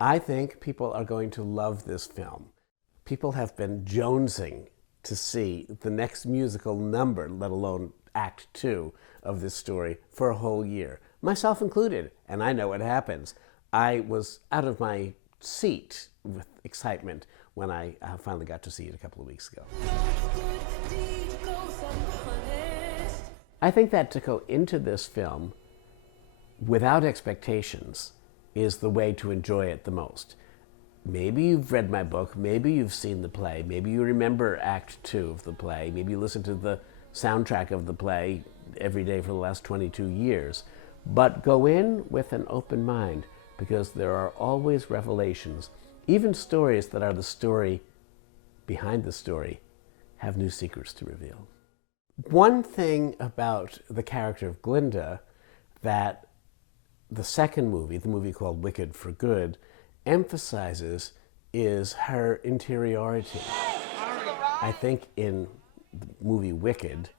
I think people are going to love this film. People have been jonesing to see the next musical number, let alone Act Two of this story, for a whole year, myself included, and I know what happens. I was out of my seat with excitement when I finally got to see it a couple of weeks ago. I think that to go into this film without expectations is the way to enjoy it the most. Maybe you've read my book, maybe you've seen the play, maybe you remember Act Two of the play, maybe you listen to the soundtrack of the play every day for the last 22 years. But go in with an open mind, because there are always revelations. Even stories that are the story behind the story have new secrets to reveal. One thing about the character of Glinda that the second movie, the movie called Wicked for Good, emphasizes is her interiority. I think in the movie Wicked,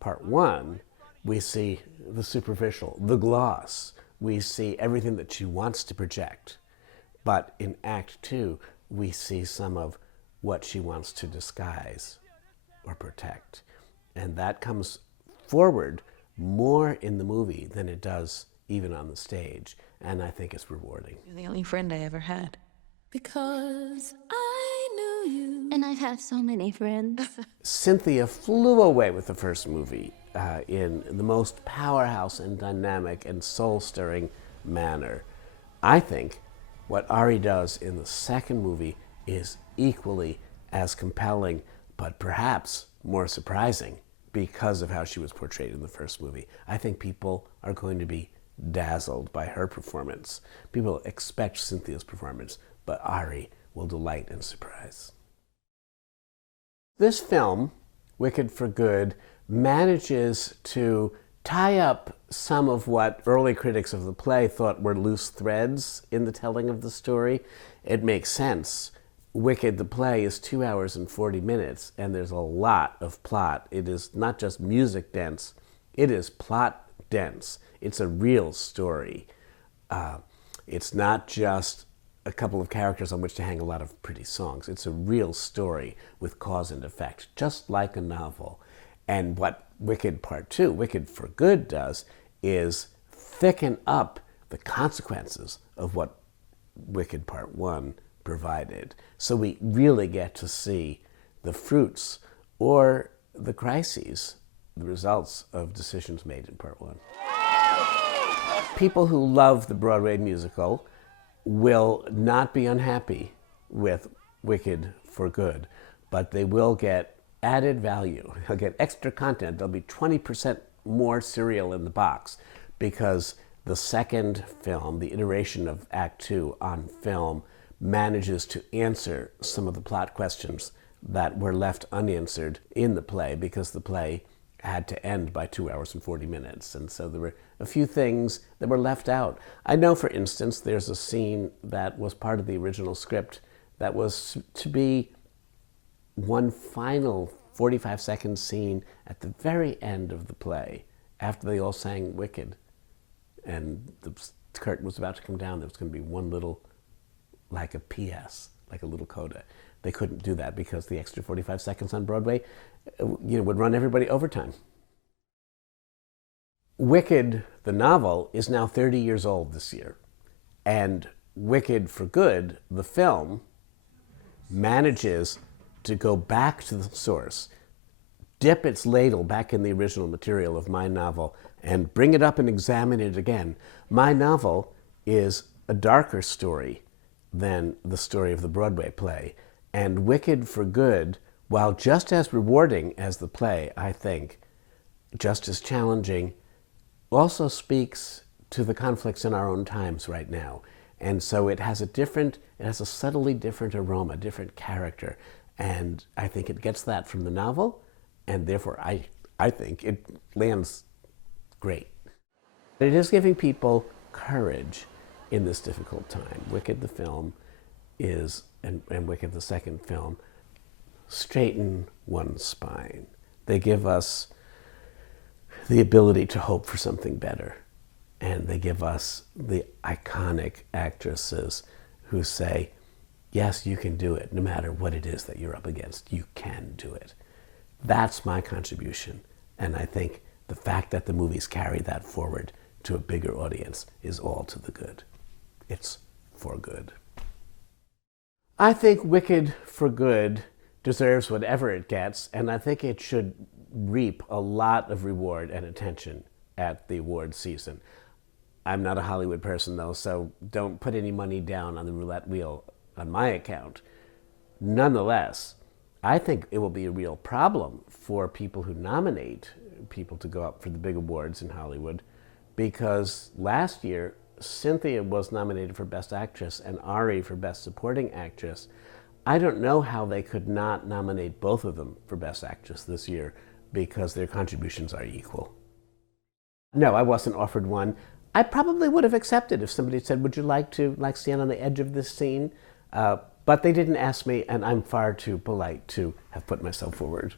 Part 1, we see the superficial, the gloss. We see everything that she wants to project. But in Act 2, we see some of what she wants to disguise or protect. And that comes forward more in the movie than it does even on the stage. And I think it's rewarding. You're the only friend I ever had. Because I knew you. And I've had so many friends. Cynthia flew away with the first movie in the most powerhouse and dynamic and soul-stirring manner. I think what Ari does in the second movie is equally as compelling, but perhaps more surprising because of how she was portrayed in the first movie. I think people are going to be dazzled by her performance. People expect Cynthia's performance, but Ari will delight and surprise. This film, Wicked for Good, manages to tie up some of what early critics of the play thought were loose threads in the telling of the story. It makes sense. Wicked, the play, is 2 hours and 40 minutes, and there's a lot of plot. It is not just music dense, it is plot dense. It's a real story. It's not just a couple of characters on which to hang a lot of pretty songs. It's a real story with cause and effect, just like a novel. And what Wicked Part 2, Wicked for Good, does is thicken up the consequences of what Wicked Part 1 provided. So we really get to see the fruits or the crises, the results of decisions made in Part 1. People who love the Broadway musical will not be unhappy with Wicked for Good, but they will get added value. They'll get extra content. There'll be 20% more cereal in the box because the second film, the iteration of Act Two on film, manages to answer some of the plot questions that were left unanswered in the play because the play had to end by 2 hours and 40 minutes. And so there were a few things that were left out. I know, for instance, there's a scene that was part of the original script that was to be one final 45-second scene at the very end of the play, after they all sang Wicked, and the curtain was about to come down. There was going to be one little, like a PS, like a little coda. They couldn't do that because the extra 45 seconds on Broadway, would run everybody overtime. Wicked, the novel, is now 30 years old this year, and Wicked for Good, the film, manages to go back to the source, dip its ladle back in the original material of my novel, and bring it up and examine it again. My novel is a darker story than the story of the Broadway play, and Wicked for Good, while just as rewarding as the play, I think, just as challenging, also speaks to the conflicts in our own times right now. And so it has a subtly different aroma, different character. And I think it gets that from the novel, and therefore I think it lands great. It is giving people courage in this difficult time. Wicked, the film, is, and Wicked, the second film, straighten one's spine. They give us the ability to hope for something better. And they give us the iconic actresses who say, yes, you can do it, no matter what it is that you're up against. You can do it. That's my contribution. And I think the fact that the movies carry that forward to a bigger audience is all to the good. It's for good. I think Wicked for Good deserves whatever it gets, and I think it should reap a lot of reward and attention at the award season. I'm not a Hollywood person, though, so don't put any money down on the roulette wheel on my account. Nonetheless, I think it will be a real problem for people who nominate people to go up for the big awards in Hollywood, because last year, Cynthia was nominated for Best Actress and Ari for Best Supporting Actress. I don't know how they could not nominate both of them for Best Actress this year, because their contributions are equal. No, I wasn't offered one. I probably would have accepted if somebody said, would you like to stand on the edge of this scene? But they didn't ask me, and I'm far too polite to have put myself forward.